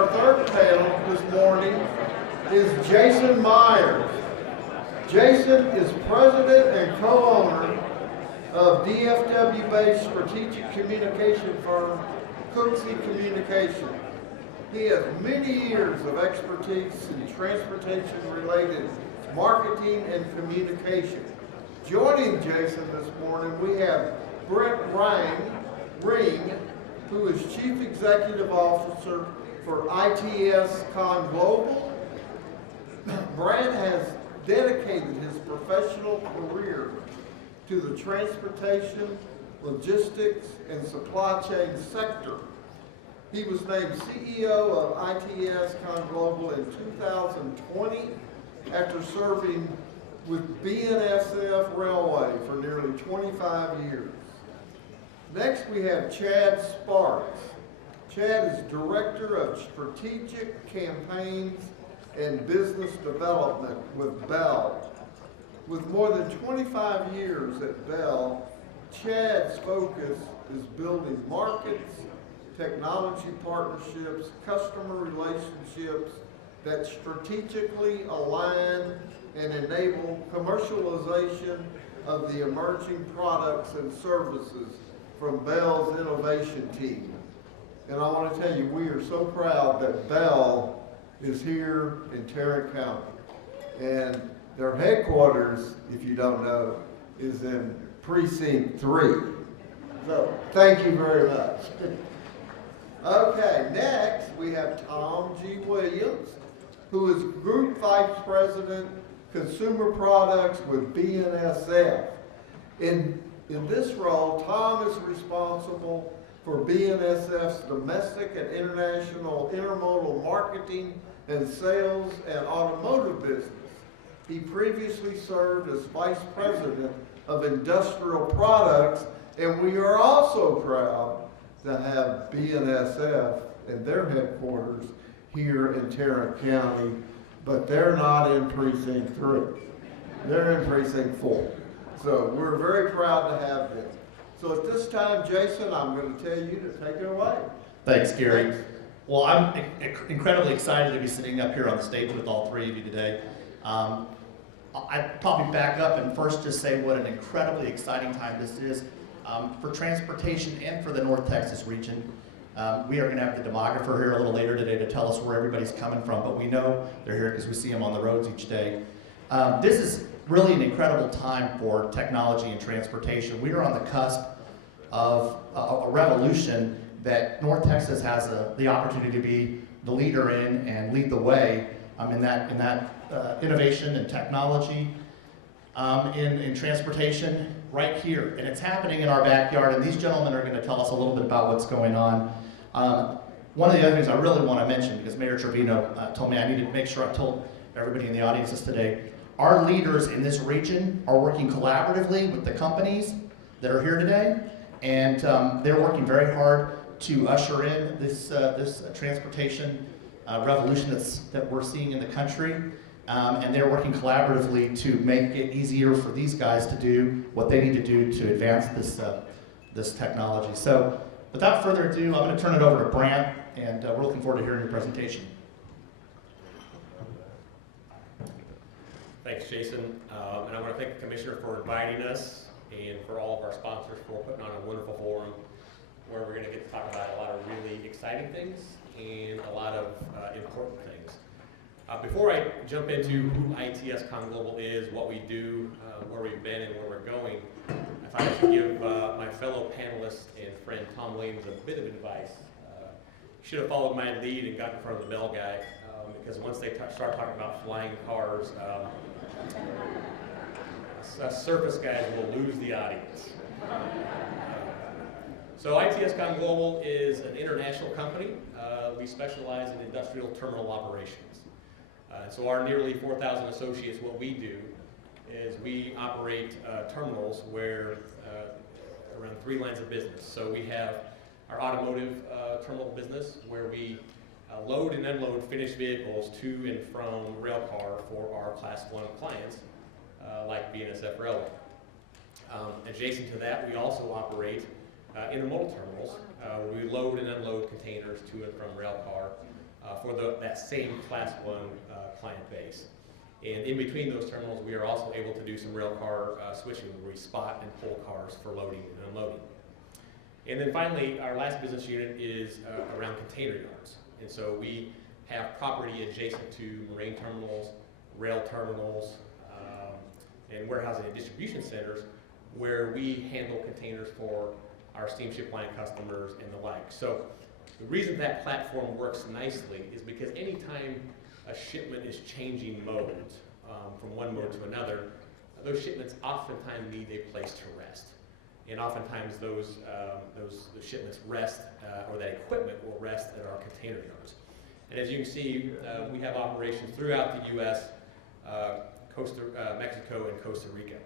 our third panel this morning is Jason Meyer. Jason is president and co-owner of DFW-based strategic communication firm Cooksey Communication. He has many years of expertise in transportation-related marketing and communication. Joining Jason this morning, we have Brant, who is Chief Executive Officer for ITSC ConGlobal. Brant has dedicated his professional career to the transportation, logistics, and supply chain sector. He was named CEO of ITSC ConGlobal in 2020 after serving with BNSF Railway for nearly 25 years. Next, we have Chad Sparks. Chad is Director of Strategic Campaigns and Business Development with Bell. With more than 25 years at Bell, Chad's focus is building markets, technology partnerships, customer relationships that strategically align and enable commercialization of the emerging products and services from Bell's innovation team. And I want to tell you, we are so proud that Bell is here in Tarrant County. And their headquarters, if you don't know, is in Precinct 3. So, thank you very much. Okay, next we have Tom G. Williams, who is Group Vice President, Consumer Products with BNSF. In this role, Tom is responsible for BNSF's domestic and international intermodal marketing and sales and automotive business. He previously served as Vice President of Industrial Products, and we are also proud to have BNSF and their headquarters here in Tarrant County, but they're not in Precinct 3. They're in Precinct 4. So we're very proud to have them. So at this time, Jason, I'm going to tell you to take it away. Thanks, Gary. Well, I'm incredibly excited to be sitting up here on the stage with all three of you today. I'd probably back up and first just say what an incredibly exciting time this is for transportation and for the North Texas region. We are going to have the demographer here a little later today to tell us where everybody's coming from, but we know they're here because we see them on the roads each day. This is really an incredible time for technology and transportation. We are on the cusp of a revolution that North Texas has the opportunity to be the leader in and lead the way in that innovation and technology in transportation right here. And it's happening in our backyard, and these gentlemen are going to tell us a little bit about what's going on. One of the other things I really want to mention, because Mayor Trevino told me I needed to make sure I told everybody in the audiences today, our leaders in this region are working collaboratively with the companies that are here today, and they're working very hard to usher in this transportation revolution that we're seeing in the country, and they're working collaboratively to make it easier for these guys to do what they need to do to advance this technology. So without further ado, I'm going to turn it over to Brant, and we're looking forward to hearing your presentation. Thanks, Jason. And I want to thank the Commissioner for inviting us and for all of our sponsors for putting on a wonderful forum where we're going to get to talk about a lot of really exciting things and a lot of important things. Before I jump into who ITSC ConGlobal is, what we do, where we've been, and where we're going, I thought I should give my fellow panelist and friend Tom Williams a bit of advice. You should have followed my lead and got in front of the Bell guy, because once they start talking about flying cars, surface guys will lose the audience. So ITSC ConGlobal is an international company. We specialize in industrial terminal operations. So our nearly 4,000 associates, what we do is we operate terminals where around 3 lines of business. So we have our automotive terminal business where we load and unload finished vehicles to and from rail car for our Class 1 clients, like BNSF Railway. Adjacent to that, we also operate intermodal terminals where we load and unload containers to and from rail car for that same Class 1 client base. And in between those terminals, we are also able to do some rail car switching where we spot and pull cars for loading and unloading. And then finally, our last business unit is around container yards. And so we have property adjacent to marine terminals, rail terminals, and warehousing and distribution centers where we handle containers for our steamship line customers and the like. So the reason that platform works nicely is because anytime a shipment is changing modes from one mode to another, those shipments oftentimes need a place to rest. And oftentimes those shipments rest, or that equipment will rest at our container yards. And as you can see, we have operations throughout the U.S., Mexico, and Costa Rica.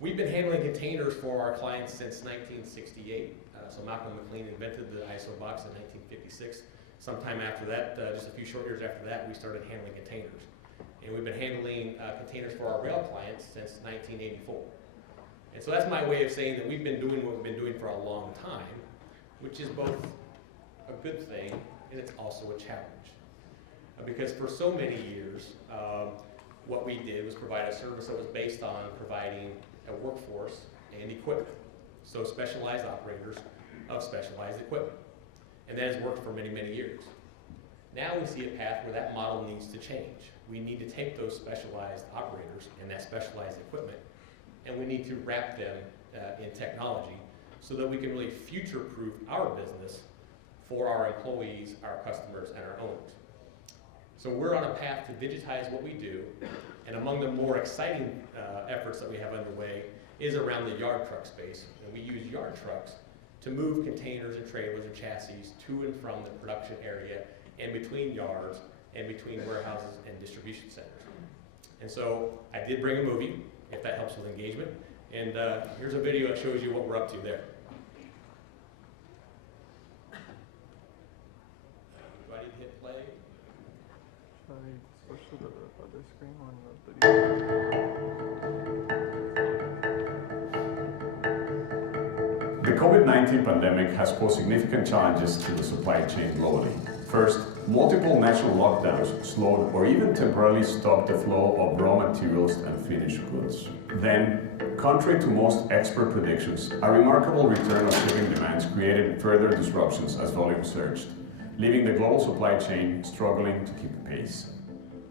We've been handling containers for our clients since 1968. So Malcolm McLean invented the ISO box in 1956. Sometime after that, just a few short years after that, we started handling containers. And we've been handling containers for our rail clients since 1984. And so that's my way of saying that we've been doing what we've been doing for a long time, which is both a good thing and it's also a challenge. Because for so many years, what we did was provide a service that was based on providing a workforce and equipment. So specialized operators of specialized equipment. And that has worked for many, many years. Now we see a path where that model needs to change. We need to take those specialized operators and that specialized equipment, and we need to wrap them in technology so that we can really future-proof our business for our employees, our customers, and our owners. So we're on a path to digitize what we do, and among the more exciting efforts that we have underway is around the yard truck space. And we use yard trucks to move containers and trailers and chassis to and from the production area and between yards and between warehouses and distribution centers. And so I did bring a movie, if that helps with engagement. And here's a video that shows you what we're up to there. Do I need to hit play? Should I switch to the other screen on the video? The COVID-19 pandemic has posed significant challenges to the supply chain globally. First, multiple national lockdowns slowed or even temporarily stopped the flow of raw materials and finished goods. Then, contrary to most expert predictions, a remarkable return of shipping demands created further disruptions as volume surged, leaving the global supply chain struggling to keep pace.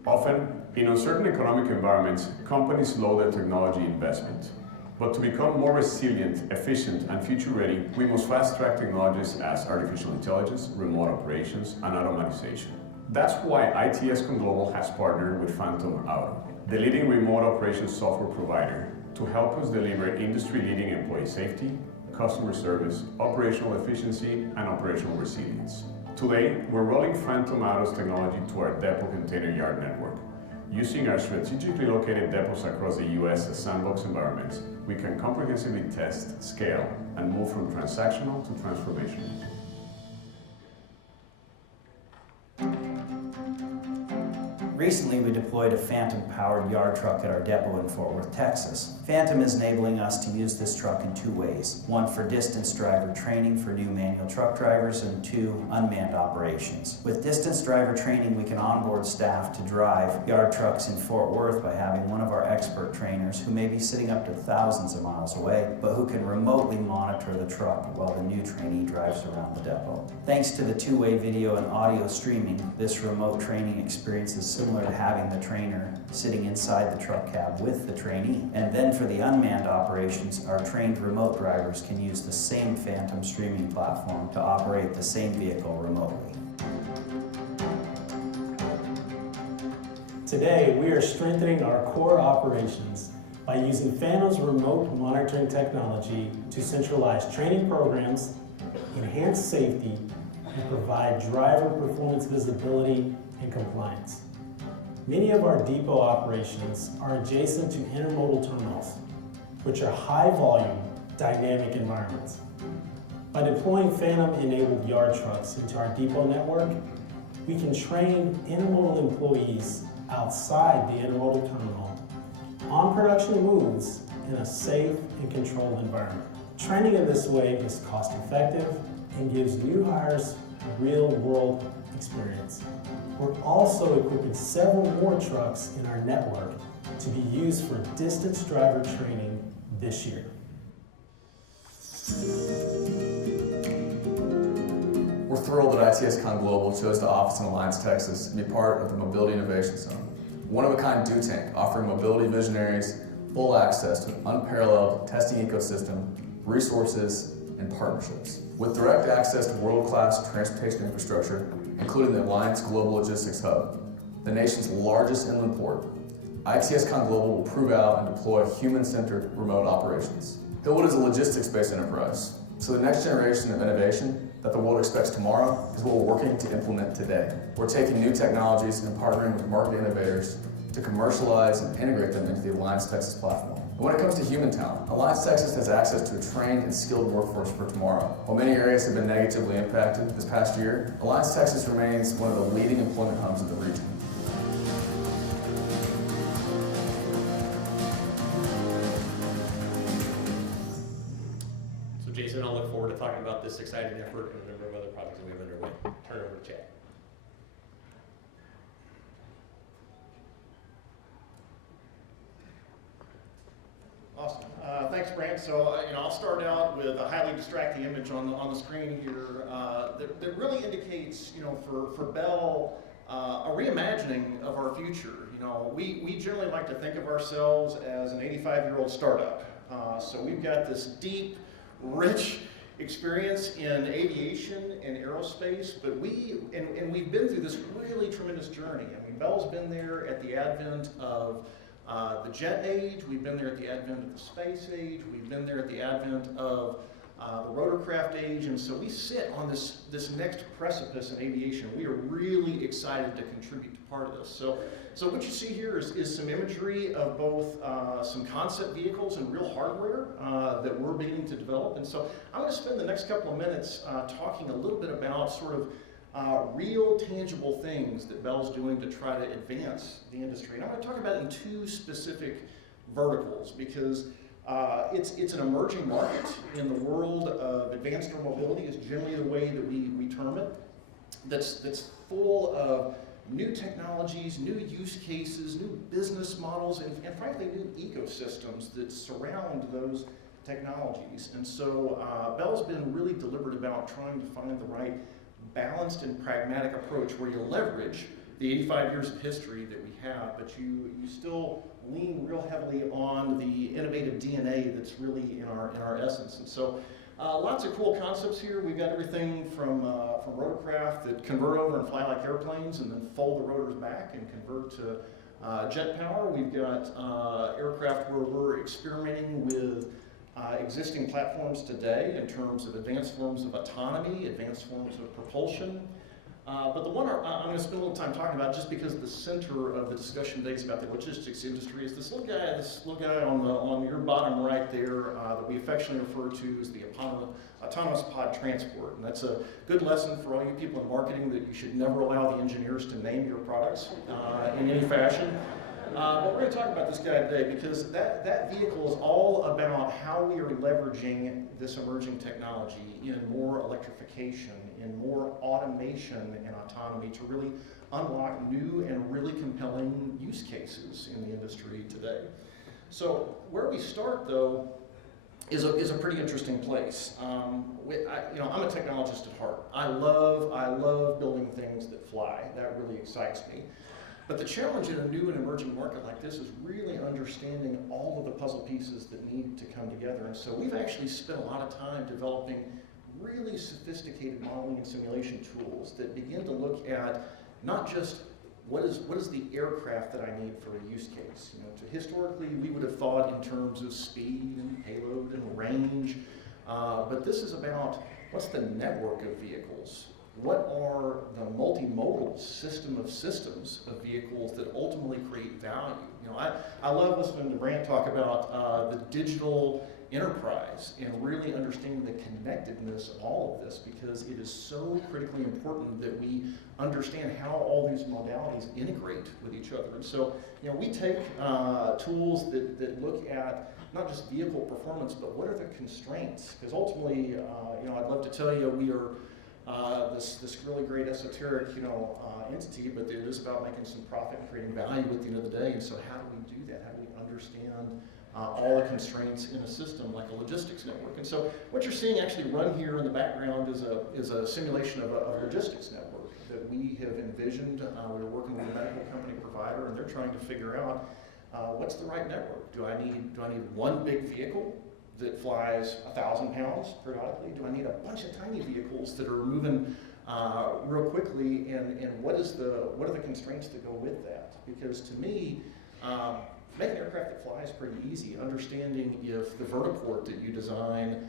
Often, in uncertain economic environments, companies slow their technology investment. But to become more resilient, efficient, and future-ready, we must fast-track technologies as artificial intelligence, remote operations, and automation. That's why ITSC ConGlobal has partnered with Phantom Auto, the leading remote operations software provider, to help us deliver industry-leading employee safety, customer service, operational efficiency, and operational resilience. Today, we're rolling Phantom Auto's technology to our depot container yard network. Using our strategically located depots across the U.S. as sandbox environments, we can comprehensively test, scale, and move from transactional to transformational. Recently, we deployed a Phantom-powered yard truck at our depot in Fort Worth, Texas. Phantom is enabling us to use this truck in two ways. One for distance driver training for new manual truck drivers, and two, unmanned operations. With distance driver training, we can onboard staff to drive yard trucks in Fort Worth by having one of our expert trainers who may be sitting up to thousands of miles away, but who can remotely monitor the truck while the new trainee drives around the depot. Thanks to the two-way video and audio streaming, this remote training experience is similar to having the trainer sitting inside the truck cab with the trainee. And then for the unmanned operations, our trained remote drivers can use the same Phantom streaming platform to operate the same vehicle remotely. Today, we are strengthening our core operations by using Phantom's remote monitoring technology to centralize training programs, enhance safety, and provide driver performance visibility and compliance. Many of our depot operations are adjacent to intermodal terminals, which are high-volume, dynamic environments. By deploying Phantom-enabled yard trucks into our depot network, we can train intermodal employees outside the intermodal terminal on production moves in a safe and controlled environment. Training in this way is cost-effective and gives new hires real-world experience. We're also equipping several more trucks in our network to be used for distance driver training this year. We're thrilled that ITS ConGlobal chose to office in Alliance, Texas, and be part of the Mobility Innovation Zone, one-of-a-kind do tank offering mobility visionaries full access to an unparalleled testing ecosystem, resources, and partnerships. With direct access to world-class transportation infrastructure, including the Alliance Global Logistics Hub, the nation's largest inland port, ITS ConGlobal will prove out and deploy human-centered remote operations. Hillwood is a logistics-based enterprise, so the next generation of innovation that the world expects tomorrow is what we're working to implement today. We're taking new technologies and partnering with market innovators to commercialize and integrate them into the Alliance Texas platform. And when it comes to human talent, Alliance Texas has access to a trained and skilled workforce for tomorrow. While many areas have been negatively impacted this past year, Alliance Texas remains one of the leading employment hubs in the region. So Jason, I'll look forward to talking about this exciting effort and a number of other projects that we have underway. Turn it over to Chad. Awesome. Thanks, Brant. So, I'll start out with a highly distracting image on the screen here that really indicates, for Bell, a reimagining of our future. We generally like to think of ourselves as an 85-year-old startup. So we've got this deep, rich experience in aviation and aerospace, but we've been through this really tremendous journey. Bell's been there at the advent of the jet age, we've been there at the advent of the space age, we've been there at the advent of the rotorcraft age, and so we sit on this next precipice in aviation. We are really excited to contribute to part of this. So what you see here is some imagery of both some concept vehicles and real hardware that we're beginning to develop. And so I'm going to spend the next couple of minutes talking a little bit about sort of real tangible things that Bell's doing to try to advance the industry. And I'm going to talk about it in two specific verticals because it's an emerging market in the world of advanced air mobility is generally the way that we term it. That's full of new technologies, new use cases, new business models, and frankly, new ecosystems that surround those technologies. And so Bell's been really deliberate about trying to find the right balanced and pragmatic approach where you leverage the 85 years of history that we have, but you still lean real heavily on the innovative DNA that's really in our essence. And so lots of cool concepts here. We've got everything from rotorcraft that convert over and fly like airplanes and then fold the rotors back and convert to jet power. We've got aircraft where we're experimenting with existing platforms today in terms of advanced forms of autonomy, advanced forms of propulsion. But the one I'm going to spend a little time talking about, just because the center of the discussion today is about the logistics industry, is this little guy on your bottom right there that we affectionately refer to as the autonomous pod transport. And that's a good lesson for all you people in marketing that you should never allow the engineers to name your products in any fashion. But we're going to talk about this guy today because that vehicle is all about how we are leveraging this emerging technology in more electrification, in more automation and autonomy to really unlock new and really compelling use cases in the industry today. So where we start, though, is a pretty interesting place. I'm a technologist at heart. I love building things that fly. That really excites me. But the challenge in a new and emerging market like this is really understanding all of the puzzle pieces that need to come together. And so we've actually spent a lot of time developing really sophisticated modeling and simulation tools that begin to look at not just what is the aircraft that I need for a use case. Historically, we would have thought in terms of speed and payload and range, but this is about what's the network of vehicles. What are the multimodal system of systems of vehicles that ultimately create value? I love listening to Brant talk about the digital enterprise and really understanding the connectedness of all of this because it is so critically important that we understand how all these modalities integrate with each other. And so, we take tools that look at not just vehicle performance, but what are the constraints? Because ultimately, I'd love to tell you we are this really great esoteric, entity, but it is about making some profit and creating value at the end of the day. And so how do we do that? How do we understand all the constraints in a system like a logistics network? And so what you're seeing actually run here in the background is a simulation of a logistics network that we have envisioned. We were working with a medical company provider, and they're trying to figure out what's the right network. Do I need one big vehicle that flies 1,000 pounds periodically? Do I need a bunch of tiny vehicles that are moving real quickly? And what are the constraints that go with that? Because to me, making an aircraft that flies is pretty easy. Understanding if the vertiport that you design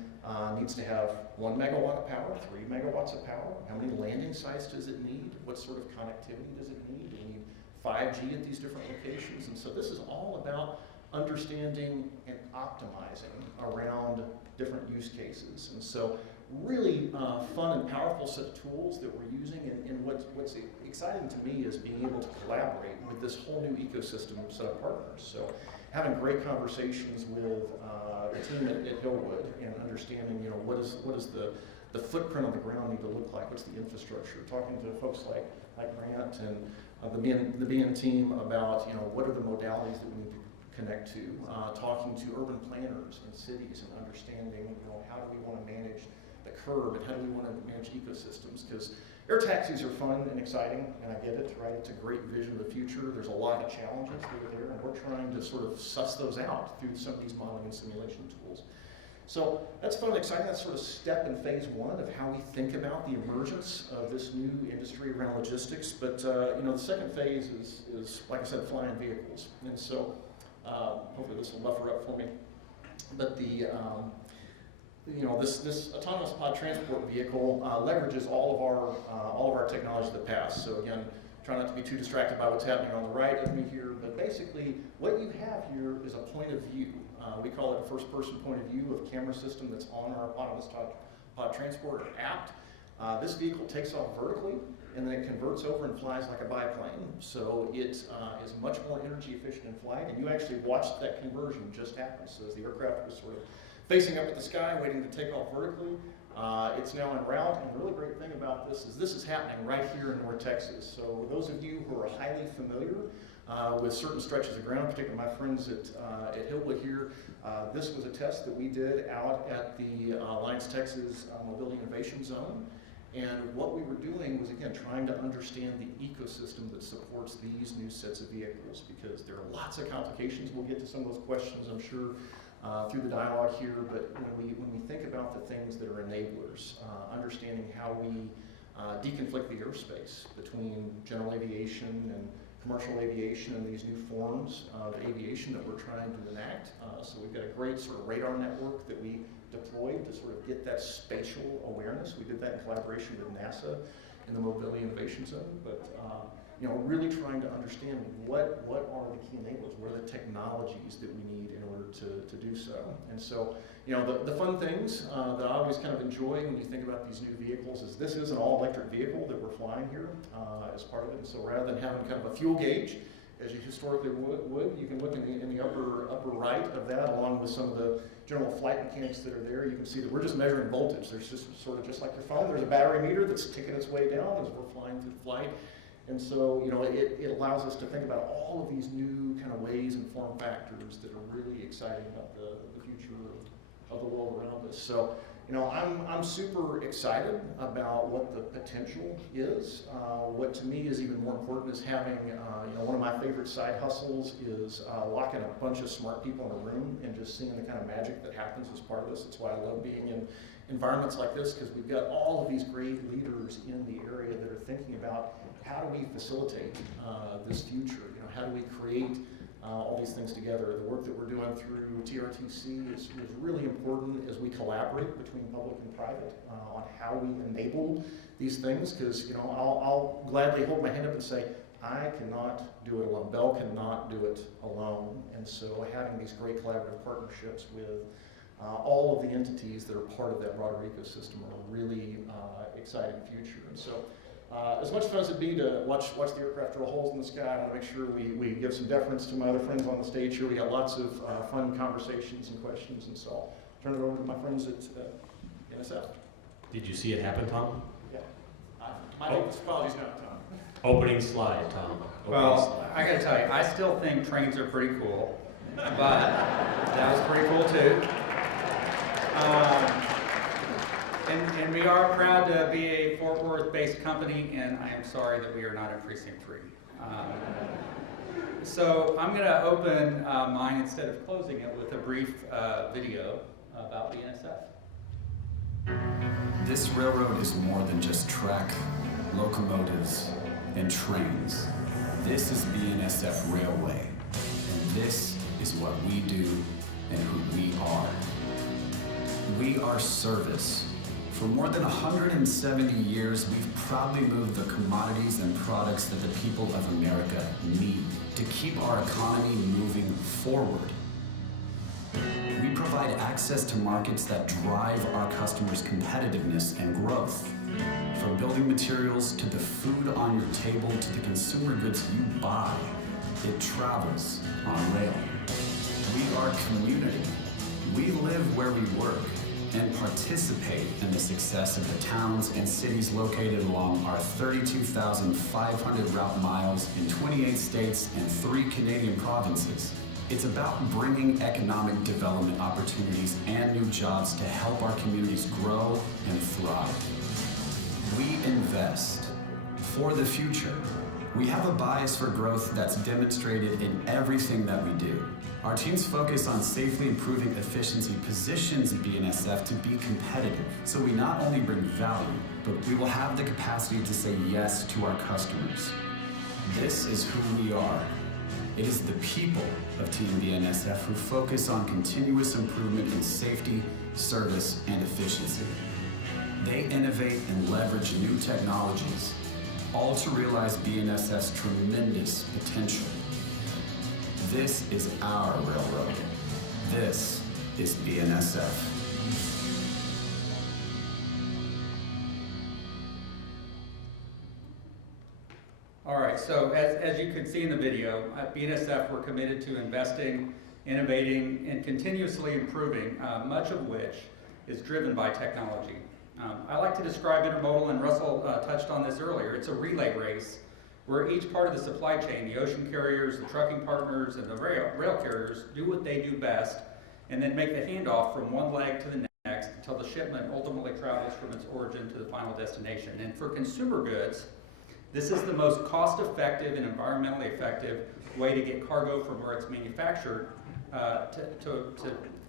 needs to have 1 megawatt of power, 3 megawatts of power, how many landing sites does it need? What sort of connectivity does it need? Do you need 5G at these different locations? And so this is all about understanding and optimizing around different use cases. And so really fun and powerful set of tools that we're using, and what's exciting to me is being able to collaborate with this whole new ecosystem set of partners. So having great conversations with the team at Hillwood and understanding, what is the footprint on the ground need to look like, what's the infrastructure, talking to folks like Brant and the BN team about, what are the modalities that we need to connect to, talking to urban planners in cities and understanding, how do we want to manage the curb and how do we want to manage ecosystems? Because air taxis are fun and exciting, and I get it, right? It's a great vision of the future. There's a lot of challenges that are there, and we're trying to sort of suss those out through some of these modeling and simulation tools. So that's fun and exciting. That's sort of step in phase one of how we think about the emergence of this new industry around logistics. But the second phase is, like I said, flying vehicles. And so hopefully this will buffer up for me. But this autonomous pod transport vehicle leverages all of our technology of the past. So again, try not to be too distracted by what's happening on the right of me here, but basically what you have here is a point of view. We call it a first-person point of view of camera system that's on our autonomous pod transport app. This vehicle takes off vertically, and then it converts over and flies like a biplane. So it is much more energy efficient in flight, and you actually watched that conversion just happen. So as the aircraft was sort of facing up at the sky, waiting to take off vertically, it's now en route. And the really great thing about this is happening right here in North Texas. So those of you who are highly familiar with certain stretches of ground, particularly my friends at Hillwood here, this was a test that we did out at the Alliance Texas Mobility Innovation Zone. And what we were doing was, again, trying to understand the ecosystem that supports these new sets of vehicles, because there are lots of complications. We'll get to some of those questions, I'm sure, through the dialogue here. But when we think about the things that are enablers, understanding how we deconflict the airspace between general aviation and commercial aviation and these new forms of aviation that we're trying to enact. So we've got a great sort of radar network that we deployed to sort of get that spatial awareness. We did that in collaboration with NASA in the Mobility Innovation Zone. But really trying to understand what are the key enablers, what are the technologies that we need in order to do so. And so, the fun things that I always kind of enjoy when you think about these new vehicles is this is an all-electric vehicle that we're flying here as part of it. And so rather than having kind of a fuel gauge, as you historically would, you can look in the upper right of that, along with some of the general flight mechanics that are there. You can see that we're just measuring voltage. There's just sort of just like your phone, there's a battery meter that's ticking its way down as we're flying through the flight. And so, it allows us to think about all of these new kind of ways and form factors that are really exciting about the future of the world around us. So, I'm super excited about what the potential is. What to me is even more important is having, one of my favorite side hustles is locking a bunch of smart people in a room and just seeing the kind of magic that happens as part of this. That's why I love being in environments like this, because we've got all of these great leaders in the area that are thinking about how do we facilitate this future? How do we create all these things together? The work that we're doing through TRTC is really important as we collaborate between public and private on how we enable these things, because I'll gladly hold my hand up and say, I cannot do it alone. Bell cannot do it alone. And so having these great collaborative partnerships with all of the entities that are part of that broader ecosystem are a really exciting future. And so as much fun as it'd be to watch the aircraft drill holes in the sky, I want to make sure we give some deference to my other friends on the stage here. We got lots of fun conversations and questions, and so I'll turn it over to my friends at BNSF. Did you see it happen, Tom? My name is probably not Tom. Opening slide, Tom. Opening Well, slide. I gotta tell you, I still think trains are pretty cool, but that was pretty cool too. And we are proud to be a Fort Worth-based company, and I am sorry that we are not in Precinct 3. So I'm gonna open mine instead of closing it with a brief video about BNSF. This railroad is more than just track, locomotives, and trains. This is BNSF Railway, and this is what we do and who we are. We are service. For more than 170 years, we've proudly moved the commodities and products that the people of America need to keep our economy moving forward. We provide access to markets that drive our customers' competitiveness and growth. From building materials to the food on your table to the consumer goods you buy, it travels on rail. We are community. We live where we work and participate in the success of the towns and cities located along our 32,500 route miles in 28 states and 3 Canadian provinces. It's about bringing economic development opportunities and new jobs to help our communities grow and thrive. We invest for the future. We have a bias for growth that's demonstrated in everything that we do. Our team's focus on safely improving efficiency positions BNSF to be competitive, so we not only bring value, but we will have the capacity to say yes to our customers. This is who we are. It is the people of Team BNSF who focus on continuous improvement in safety, service, and efficiency. They innovate and leverage new technologies, all to realize BNSF's tremendous potential. This is our railroad. This is BNSF. All right, so as you can see in the video, at BNSF we're committed to investing, innovating, and continuously improving, much of which is driven by technology. I like to describe intermodal, and Russell touched on this earlier, it's a relay race where each part of the supply chain, the ocean carriers, the trucking partners, and the rail carriers do what they do best, and then make the handoff from one leg to the next until the shipment ultimately travels from its origin to the final destination. And for consumer goods, this is the most cost-effective and environmentally effective way to get cargo from where it's manufactured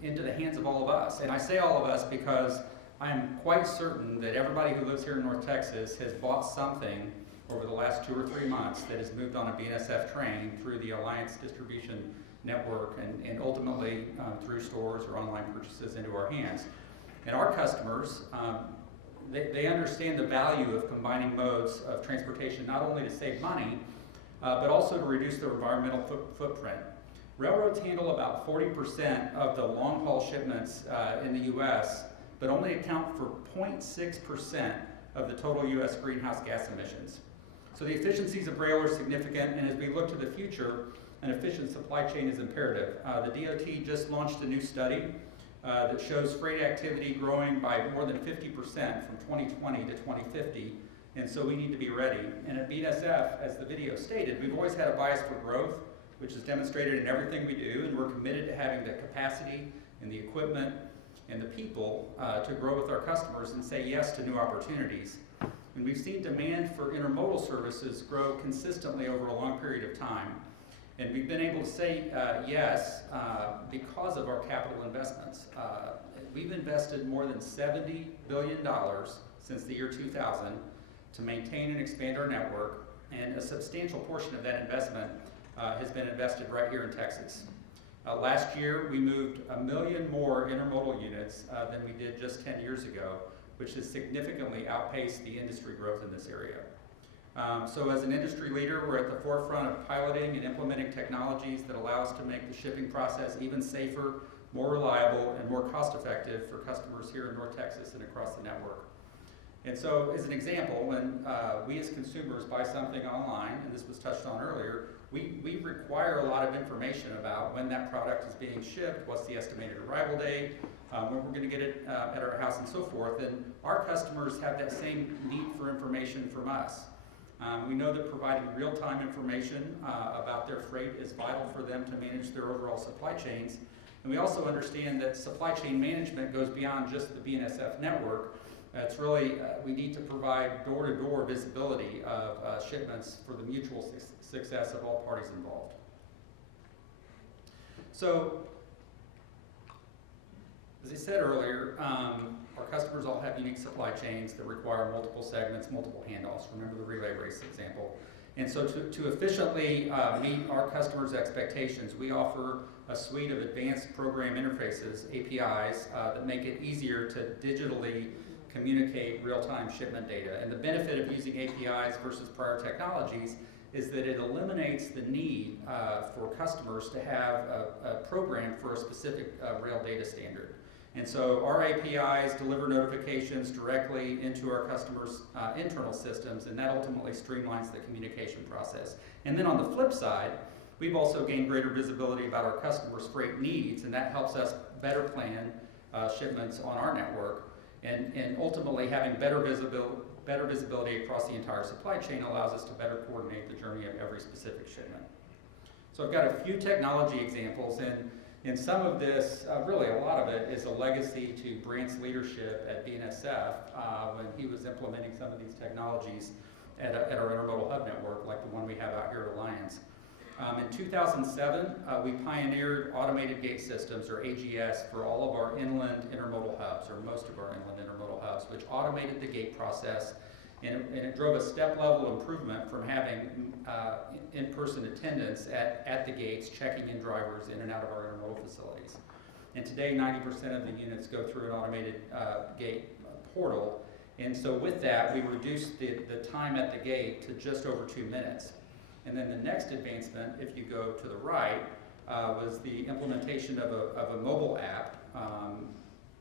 into the hands of all of us. And I say all of us because I am quite certain that everybody who lives here in North Texas has bought something over the last 2 or 3 months that has moved on a BNSF train through the Alliance distribution network and ultimately through stores or online purchases into our hands. And our customers, they understand the value of combining modes of transportation, not only to save money, but also to reduce their environmental footprint. Railroads handle about 40% of the long-haul shipments in the U.S., but only account for 0.6% of the total U.S. greenhouse gas emissions. So the efficiencies of rail are significant, and as we look to the future, an efficient supply chain is imperative. The DOT just launched a new study that shows freight activity growing by more than 50% from 2020 to 2050, and so we need to be ready. And at BNSF, as the video stated, we've always had a bias for growth, which is demonstrated in everything we do, and we're committed to having the capacity and the equipment and the people to grow with our customers and say yes to new opportunities. And we've seen demand for intermodal services grow consistently over a long period of time. And we've been able to say yes because of our capital investments. We've invested more than $70 billion since the year 2000 to maintain and expand our network, and a substantial portion of that investment has been invested right here in Texas. Last year, we moved 1 million more intermodal units than we did just 10 years ago, which has significantly outpaced the industry growth in this area. So as an industry leader, we're at the forefront of piloting and implementing technologies that allow us to make the shipping process even safer, more reliable, and more cost-effective for customers here in North Texas and across the network. And so, as an example, when we as consumers buy something online, and this was touched on earlier, we require a lot of information about when that product is being shipped, what's the estimated arrival date, when we're going to get it at our house and so forth. And our customers have that same need for information from us. We know that providing real-time information about their freight is vital for them to manage their overall supply chains. And we also understand that supply chain management goes beyond just the BNSF network. It's really, we need to provide door-to-door visibility of shipments for the mutual success of all parties involved. So, as I said earlier, our customers all have unique supply chains that require multiple segments, multiple handoffs. Remember the relay race example. And so to efficiently meet our customers' expectations, we offer a suite of advanced program interfaces, APIs, that make it easier to digitally communicate real-time shipment data. And the benefit of using APIs versus prior technologies is that it eliminates the need for customers to have a program for a specific rail data standard. And so our APIs deliver notifications directly into our customers' internal systems, and that ultimately streamlines the communication process. And then on the flip side, we've also gained greater visibility about our customers' freight needs, and that helps us better plan shipments on our network. And ultimately, having better visibility across the entire supply chain allows us to better coordinate the journey of every specific shipment. So I've got a few technology examples, and in some of this, really a lot of it is a legacy to Brant's leadership at BNSF when he was implementing some of these technologies at our intermodal hub network, like the one we have out here at Alliance. In 2007, we pioneered automated gate systems, or AGS, for all of our inland intermodal hubs, or most of our inland intermodal hubs, which automated the gate process, and it drove a step-level improvement from having in-person attendance at the gates, checking in drivers in and out of our intermodal facilities. And today, 90% of the units go through an automated gate portal, and so with that, we reduced the time at the gate to just over 2 minutes. And then the next advancement, if you go to the right, was the implementation of a mobile app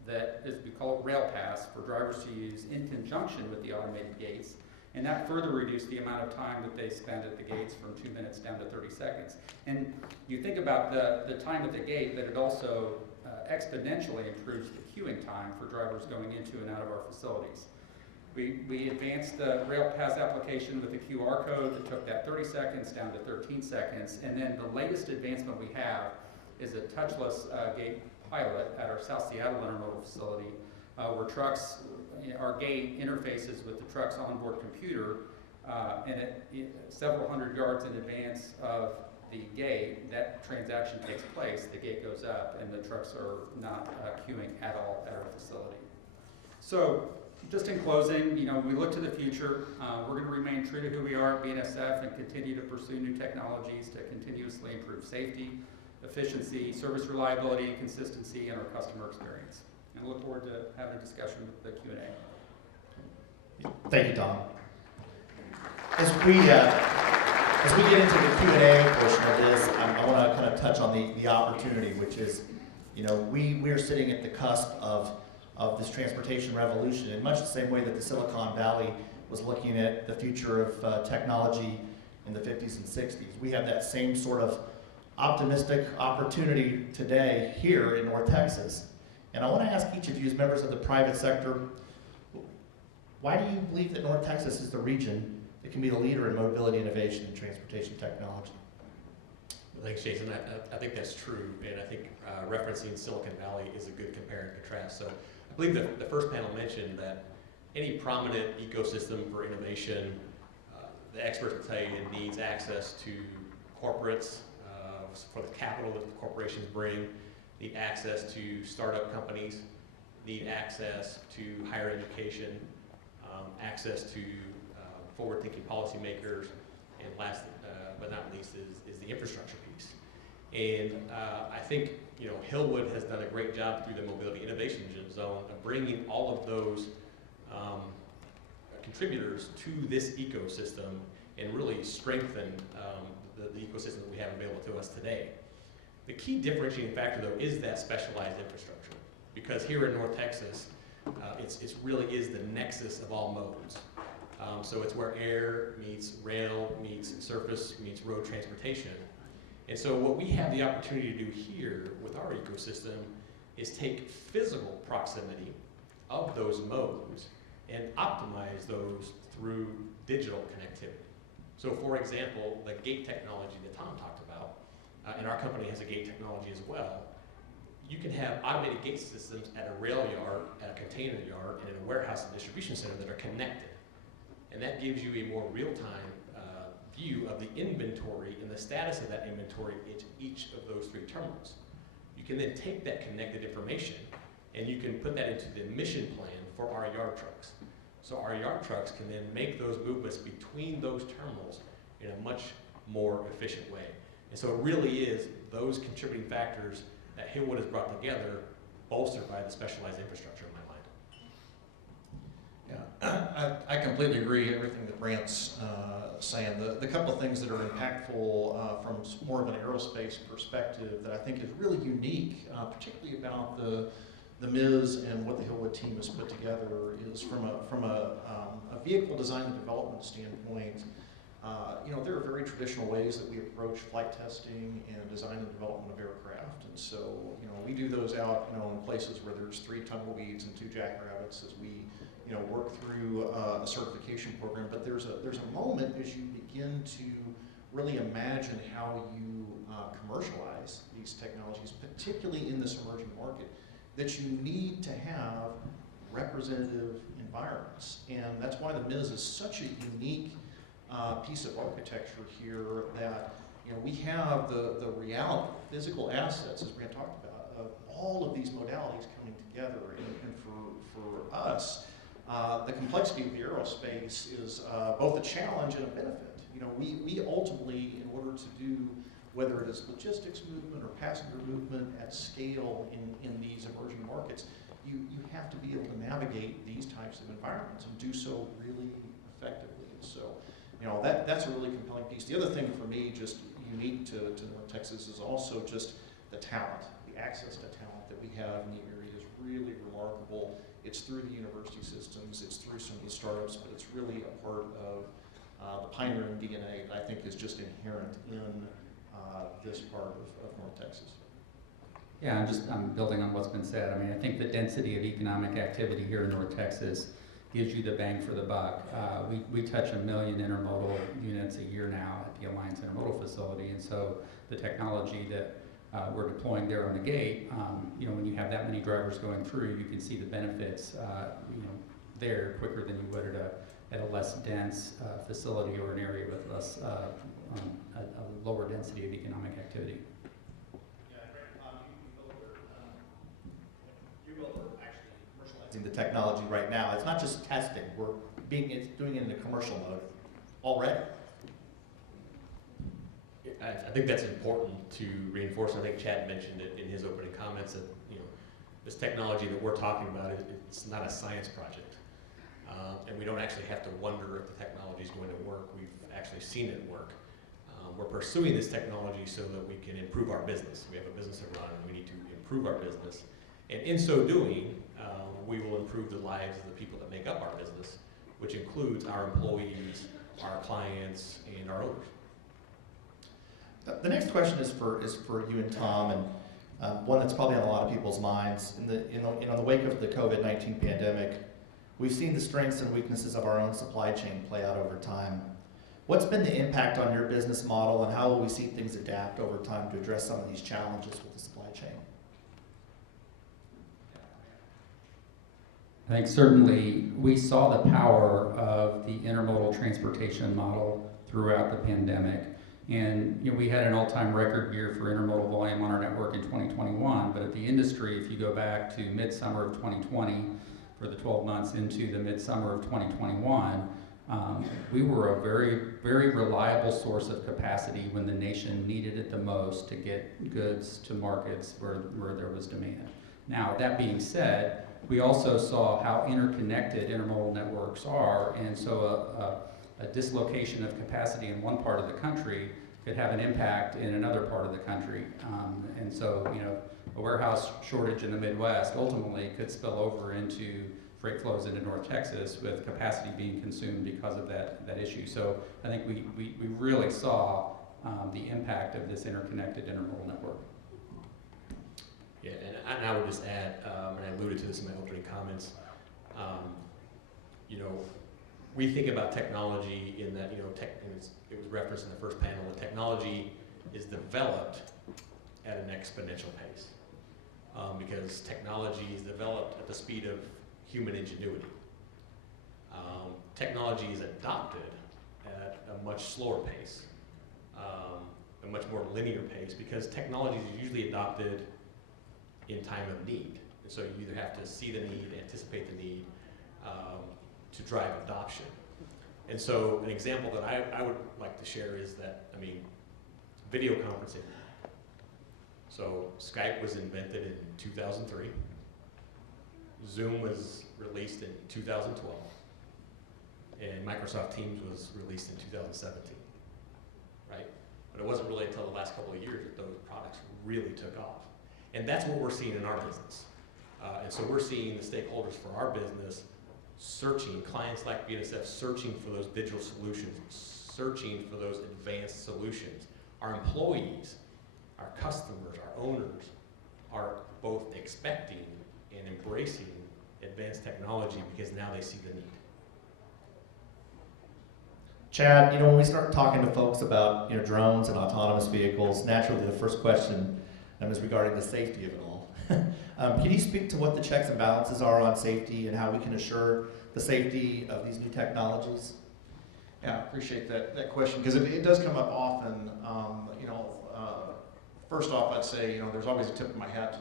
that is, we call it RailPass, for drivers to use in conjunction with the automated gates. And that further reduced the amount of time that they spend at the gates from 2 minutes down to 30 seconds. And you think about the time at the gate, that it also exponentially improves the queuing time for drivers going into and out of our facilities. We advanced the RailPass application with a QR code that took that 30 seconds down to 13 seconds. And then the latest advancement we have is a touchless gate pilot at our South Seattle intermodal facility, where trucks, our gate interfaces with the truck's onboard computer, and several hundred yards in advance of the gate, that transaction takes place, the gate goes up, and the trucks are not queuing at all at our facility. So, just in closing, we look to the future. We're going to remain true to who we are at BNSF and continue to pursue new technologies to continuously improve safety, efficiency, service reliability, and consistency in our customer experience. And I look forward to having a discussion with the Q&A. Thank you, Tom. As we get into the Q&A portion of this, I want to kind of touch on the opportunity, which is, we are sitting at the cusp of this transportation revolution in much the same way that the Silicon Valley was looking at the future of technology in the 50s and 60s. We have that same sort of optimistic opportunity today here in North Texas. And I want to ask each of you as members of the private sector, why do you believe that North Texas is the region that can be the leader in mobility innovation and transportation technology? Well, thanks, Jason. I think that's true, and I think referencing Silicon Valley is a good compare and contrast. So I believe the first panel mentioned that any prominent ecosystem for innovation, the experts will tell you it needs access to corporates for the capital that the corporations bring, need access to startup companies, need access to higher education, access to forward-thinking policymakers, and last but not least is the infrastructure piece. And I think Hillwood has done a great job through the Mobility Innovation Zone of bringing all of those contributors to this ecosystem and really strengthen the ecosystem that we have available to us today. The key differentiating factor, though, is that specialized infrastructure, because here in North Texas, it really is the nexus of all modes. So it's where air meets rail, meets surface, meets road transportation. And so what we have the opportunity to do here with our ecosystem is take physical proximity of those modes and optimize those through digital connectivity. So for example, the gate technology that Tom talked about, and our company has a gate technology as well, you can have automated gate systems at a rail yard, at a container yard, and in a warehouse and distribution center that are connected. And that gives you a more real-time view of the inventory and the status of that inventory at each of those 3 terminals. You can then take that connected information and you can put that into the mission plan for our yard trucks. So our yard trucks can then make those movements between those terminals in a much more efficient way. And so it really is those contributing factors that Hillwood has brought together, bolstered by the specialized infrastructure in my mind. Yeah, I completely agree everything that Brant's saying. The couple of things that are impactful from more of an aerospace perspective that I think is really unique, particularly about the MIS and what the Hillwood team has put together, is from a vehicle design and development standpoint. You know, there are very traditional ways that we approach flight testing and design and development of aircraft, and so you know we do those out in places where there's 3 tumbleweeds and 2 jackrabbits as we work through a certification program. But there's a moment as you begin to really imagine how you commercialize these technologies, particularly in this emerging market, that you need to have representative environments, and that's why the MIS is such a unique piece of architecture here, that we have the reality, physical assets, as Brant talked about, of all of these modalities coming together. And for us, the complexity of the aerospace is both a challenge and a benefit. We ultimately, in order to do, whether it is logistics movement or passenger movement at scale in these emerging markets, you have to be able to navigate these types of environments and do so really effectively. And so, that's a really compelling piece. The other thing for me, just unique to North Texas, is also just the talent, the access to talent that we have in the area is really remarkable. It's through the university systems, it's through some of the startups, but it's really a part of the pioneering DNA that I think is just inherent in this part of North Texas. Yeah, I'm building on what's been said. I mean, I think the density of economic activity here in North Texas gives you the bang for the buck. We touch 1 million intermodal units a year now at the Alliance Intermodal facility, and so the technology that we're deploying there on the gate, when you have that many drivers going through, you can see the benefits, there quicker than you would at a less dense facility or an area with less, a lower density of economic activity. The technology right now, it's not just testing, it's doing it in a commercial mode already. I think that's important to reinforce. I think Chad mentioned it in his opening comments that this technology that we're talking about, it's not a science project, and we don't actually have to wonder if the technology is going to work. We've actually seen it work. We're pursuing this technology so that we can improve our business. We have a business to run, and we need to improve our business, and in so doing, we will improve the lives of the people that make up our business, which includes our employees, our clients, and our owners. The next question is for you and Tom, and one that's probably on a lot of people's minds. In the wake of the COVID-19 pandemic, we've seen the strengths and weaknesses of our own supply chain play out over time. What's been the impact on your business model, and how will we see things adapt over time to address some of these challenges with the supply chain? I think certainly we saw the power of the intermodal transportation model throughout the pandemic. And we had an all-time record year for intermodal volume on our network in 2021, but at the industry, if you go back to midsummer of 2020, for the 12 months into the midsummer of 2021, we were a very, very reliable source of capacity when the nation needed it the most to get goods to markets where there was demand. Now, that being said, we also saw how interconnected intermodal networks are, and so a dislocation of capacity in one part of the country could have an impact in another part of the country. And so, a warehouse shortage in the Midwest ultimately could spill over into freight flows into North Texas, with capacity being consumed because of that issue. So I think we really saw the impact of this interconnected intermodal network. Yeah, and I would just add, and I alluded to this in my opening comments, you know, we think about technology in that, you know, and it was referenced in the first panel, that technology is developed at an exponential pace. Because technology is developed at the speed of human ingenuity. Technology is adopted at a much slower pace, a much more linear pace, because technology is usually adopted in time of need. And so you either have to see the need, anticipate the need, to drive adoption. And so an example that I would like to share is that, I mean, video conferencing. So Skype was invented in 2003. Zoom was released in 2012. And Microsoft Teams was released in 2017, right? But it wasn't really until the last couple of years that those products really took off. And that's what we're seeing in our business. And so we're seeing the stakeholders for our business searching, clients like BNSF searching for those digital solutions, searching for those advanced solutions. Our employees, our customers, our owners are both expecting and embracing advanced technology because now they see the need. Chad, you know, when we start talking to folks about, you know, drones and autonomous vehicles, naturally the first question is regarding the safety of it all. Can you speak to what the checks and balances are on safety and how we can assure the safety of these new technologies? Yeah, I appreciate that question, because it does come up often. You know, first off, I'd say, you know, there's always a tip of my hat to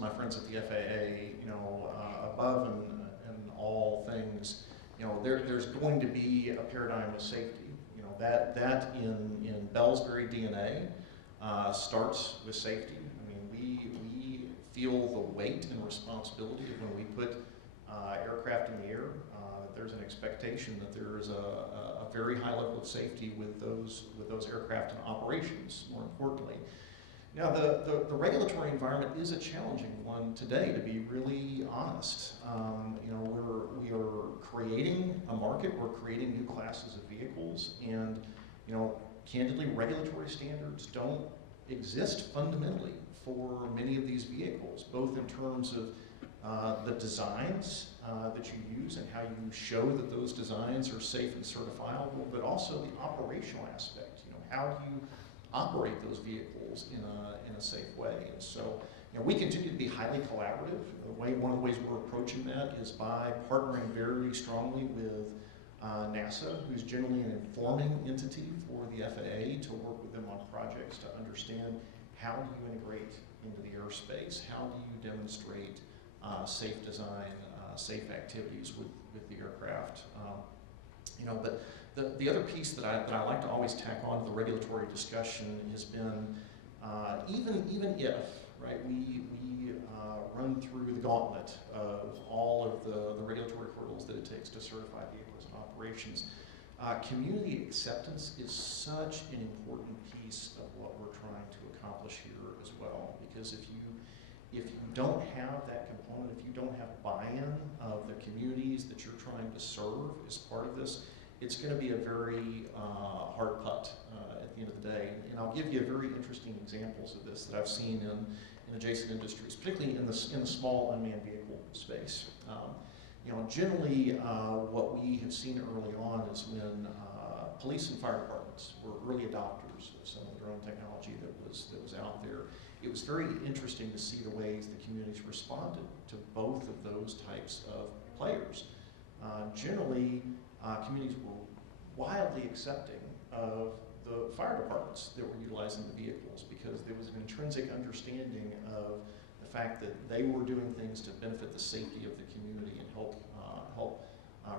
my friends at the FAA. You know, above and all things, you know, there's going to be a paradigm of safety. You know, that in Bell's very DNA starts with safety. I mean, we feel the weight and responsibility of when we put aircraft in the air. There's an expectation that there is a very high level of safety with those aircraft in operations, more importantly. Now, the regulatory environment is a challenging one today, to be really honest. You know, we are creating a market, we're creating new classes of vehicles, and, you know, candidly, regulatory standards don't exist fundamentally for many of these vehicles, both in terms of the designs that you use and how you show that those designs are safe and certifiable, but also the operational aspect. You know, how do you operate those vehicles in a safe way? And so, you know, we continue to be highly collaborative. One of the ways we're approaching that is by partnering very strongly with NASA, who's generally an informing entity for the FAA, to work with them on projects to understand how do you integrate into the airspace, how do you demonstrate safe design, safe activities with the aircraft. You know, but the other piece that I like to always tack on to the regulatory discussion has been even if, right, we run through the gauntlet of all of the regulatory hurdles that it takes to certify vehicles and operations, community acceptance is such an important piece of what we're trying to accomplish here as well. Because if you don't have that component, if you don't have buy-in of the communities that you're trying to serve as part of this, it's going to be a very hard putt at the end of the day. And I'll give you very interesting examples of this that I've seen in adjacent industries, particularly in the small unmanned vehicle space. You know, generally, what we have seen early on is when police and fire departments were early adopters of some of the drone technology that was out there. It was very interesting to see the ways the communities responded to both of those types of players. Generally, communities were wildly accepting of the fire departments that were utilizing the vehicles, because there was an intrinsic understanding of the fact that they were doing things to benefit the safety of the community and help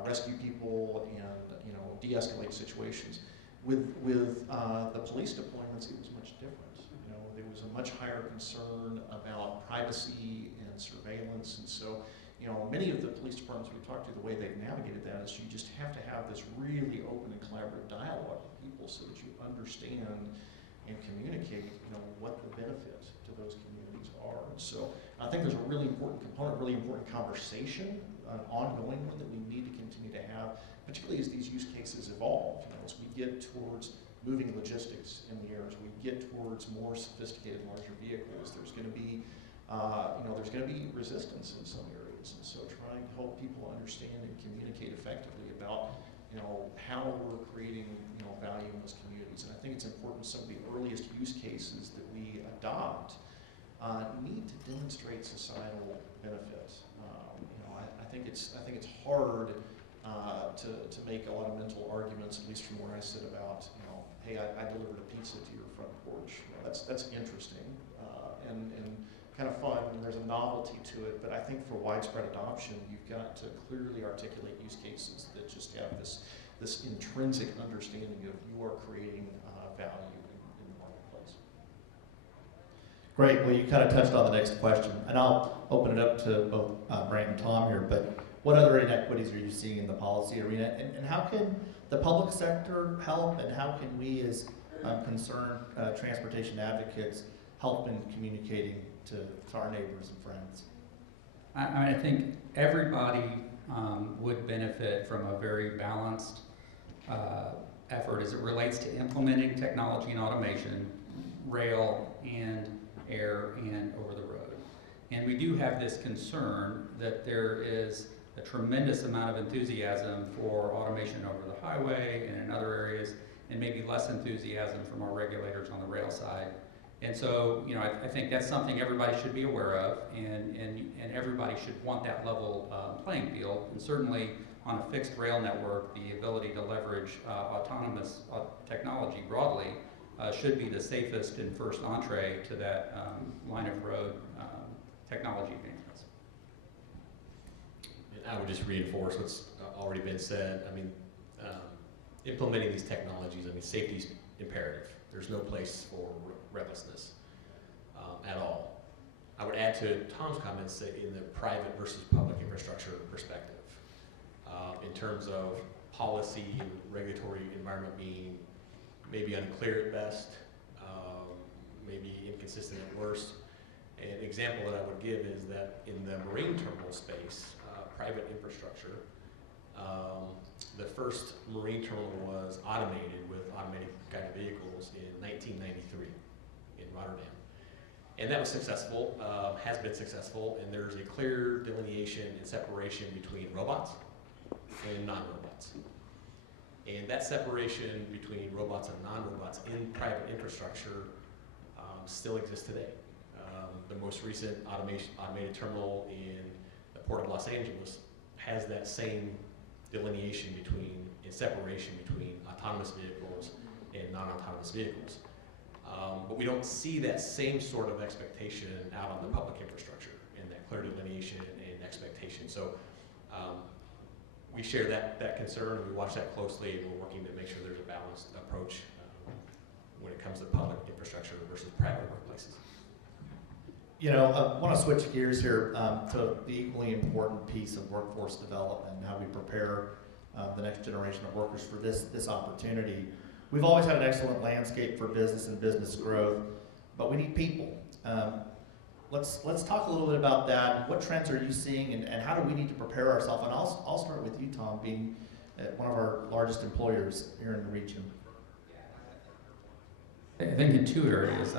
rescue people and, you know, de-escalate situations. With the police deployments, it was much different. You know, there was a much higher concern about privacy and surveillance, and so, you know, many of the police departments we talked to, the way they've navigated that is you just have to have this really open and collaborative dialogue with people so that you understand and communicate, you know, what the benefit to those communities are. And so I think there's a really important component, really important conversation, an ongoing one that we need to continue to have, particularly as these use cases evolve. You know, as we get towards moving logistics in the air, as we get towards more sophisticated, larger vehicles, there's going to be there's going to be resistance in some areas. And so trying to help people understand and communicate effectively about, how we're creating, value in those communities. And I think it's important some of the earliest use cases that we adopt need to demonstrate societal benefit. I think it's hard to make a lot of mental arguments, at least from where I sit, about, hey, I delivered a pizza to your front porch. That's interesting and kind of fun, and there's a novelty to it, but I think for widespread adoption, you've got to clearly articulate use cases that just have this intrinsic understanding of you are creating value in the marketplace. Great. Well, you kind of touched on the next question, and I'll open it up to both Brant and Tom here, but what other inequities are you seeing in the policy arena, and how can the public sector help, and how can we as concerned transportation advocates help in communicating to our neighbors and friends? I think everybody would benefit from a very balanced effort as it relates to implementing technology and automation, rail and air and over the road. And we do have this concern that there is a tremendous amount of enthusiasm for automation over the highway and in other areas, and maybe less enthusiasm from our regulators on the rail side. And so, I think that's something everybody should be aware of, and everybody should want that level playing field. And certainly on a fixed rail network, the ability to leverage autonomous technology broadly should be the safest and first entree to that line of road technology advancements. I would just reinforce what's already been said. Implementing these technologies, safety is imperative. There's no place for recklessness at all. I would add to Tom's comments in the private versus public infrastructure perspective. In terms of policy and regulatory environment being maybe unclear at best, maybe inconsistent at worst. An example that I would give is that in the marine terminal space, private infrastructure, the first marine terminal was automated with automated guided vehicles in 1993 in Rotterdam. And that was successful, has been successful, and there's a clear delineation and separation between robots and non-robots. And that separation between robots and non-robots in private infrastructure still exists today. The most recent automated terminal in the Port of Los Angeles has that same delineation and separation between autonomous vehicles and non-autonomous vehicles. But we don't see that same sort of expectation out on the public infrastructure and that clear delineation and expectation. So we share that concern, and we watch that closely, and we're working to make sure there's a balanced approach when it comes to public infrastructure versus private workplaces. I want to switch gears here to the equally important piece of workforce development and how we prepare the next generation of workers for this opportunity. We've always had an excellent landscape for business and business growth, but we need people. Let's talk a little bit about that. What trends are you seeing, and how do we need to prepare ourselves? And I'll start with you, Tom, being one of our largest employers here in the region. I think in two areas.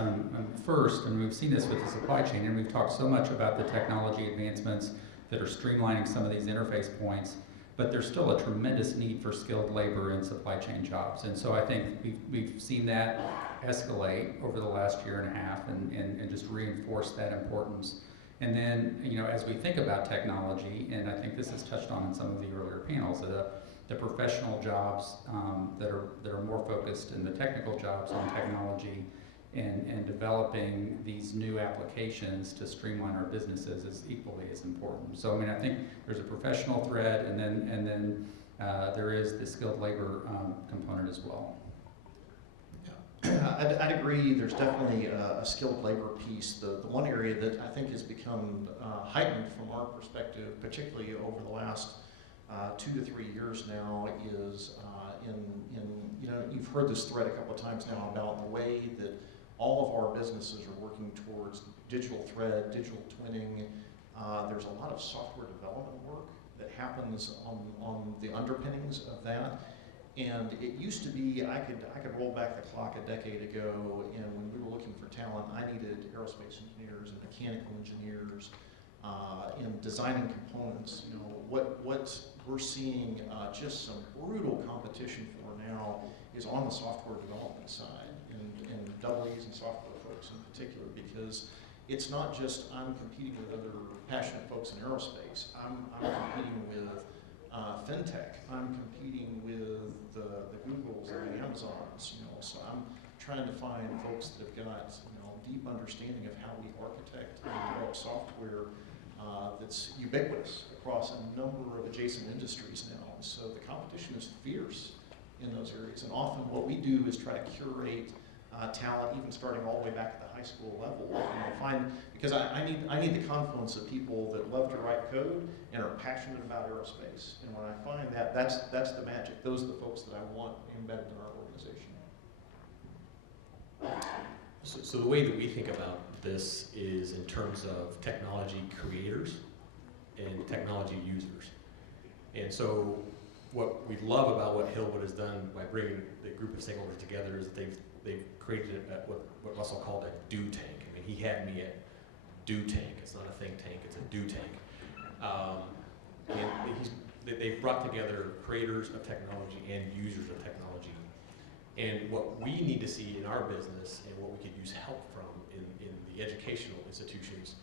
First, and we've seen this with the supply chain, and we've talked so much about the technology advancements that are streamlining some of these interface points, but there's still a tremendous need for skilled labor in supply chain jobs. And so I think we've seen that escalate over the last year and a half and just reinforce that importance. And then, as we think about technology, and I think this is touched on in some of the earlier panels, the professional jobs that are more focused, and the technical jobs on technology and developing these new applications to streamline our businesses is equally as important. So I think there's a professional thread, and then there is the skilled labor component as well. Yeah, I'd agree. There's definitely a skilled labor piece. The one area that I think has become heightened from our perspective, particularly over the last 2 to 3 years now, is you've heard this thread a couple of times now about the way that all of our businesses are working towards digital thread, digital twinning. There's a lot of software development work that happens on the underpinnings of that. And it used to be, I could roll back the clock a decade ago, and when we were looking for talent, I needed aerospace engineers and mechanical engineers, in designing components. You know, what we're seeing just some brutal competition for now is on the software development side, and double E's and software folks in particular, because it's not just I'm competing with other passionate folks in aerospace. I'm competing with fintech. I'm competing with the Googles and the Amazons. You know, so I'm trying to find folks that have got deep understanding of how we architect and develop software that's ubiquitous across a number of adjacent industries now. So the competition is fierce in those areas, and often what we do is try to curate talent, even starting all the way back at the high school level. Because I need the confluence of people that love to write code and are passionate about aerospace. And when I find that, that's the magic. Those are the folks that I want embedded in our organization. So the way that we think about this is in terms of technology creators and technology users. And so what we love about what Hillwood has done by bringing the group of stakeholders together is that they've created what Russell called a do tank. I mean, he had me at do tank. It's not a think tank, it's a do tank. And they've brought together creators of technology and users of technology. And what we need to see in our business and what we could use help from in the educational institutions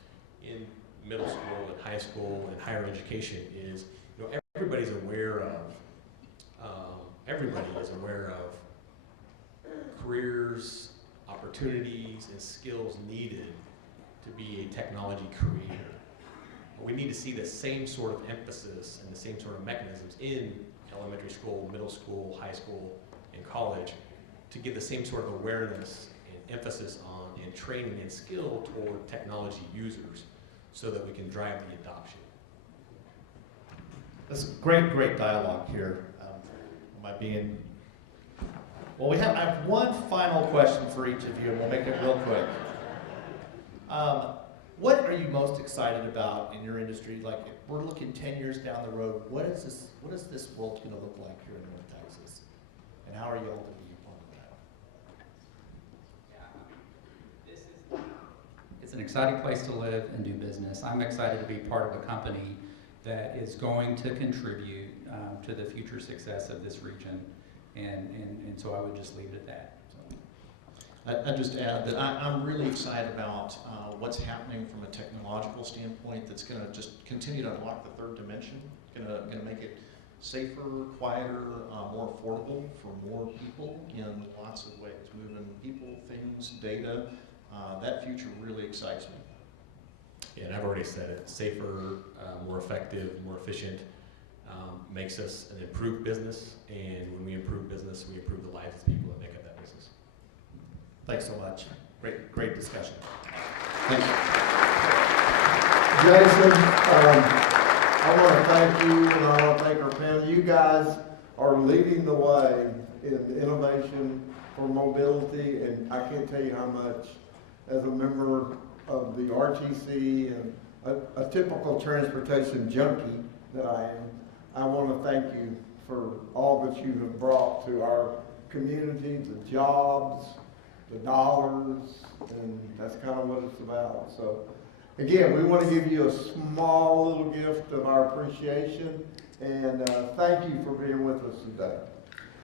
in middle school and high school and higher education is, everybody is aware of careers, opportunities, and skills needed to be a technology creator. But we need to see the same sort of emphasis and the same sort of mechanisms in elementary school, middle school, high school, and college to give the same sort of awareness and emphasis on and training and skill toward technology users so that we can drive the adoption. This is great dialogue here. Well, I have one final question for each of you, and we'll make it real quick. What are you most excited about in your industry? Like, if we're looking 10 years down the road, what is this world going to look like here in North Texas? And how are you all to be a part of that? It's an exciting place to live and do business. I'm excited to be part of a company that is going to contribute to the future success of this region, and so I would just leave it at that. I'd just add that I'm really excited about what's happening from a technological standpoint that's going to just continue to unlock the third dimension, going to make it safer, quieter, more affordable for more people in lots of ways, moving people, things, data. That future really excites me. Yeah, and I've already said it, safer, more effective, more efficient, makes us an improved business, and when we improve business, we improve the lives of the people that make up that business. Thanks so much. Great discussion. Thank you. Jason, I want to thank you, and I want to thank our panel. You guys are leading the way in innovation for mobility, and I can't tell you how much, as a member of the RTC and a typical transportation junkie that I am, I want to thank you for all that you have brought to our community, the jobs, the dollars, and that's kind of what it's about. So again, we want to give you a small little gift of our appreciation, and thank you for being with us today.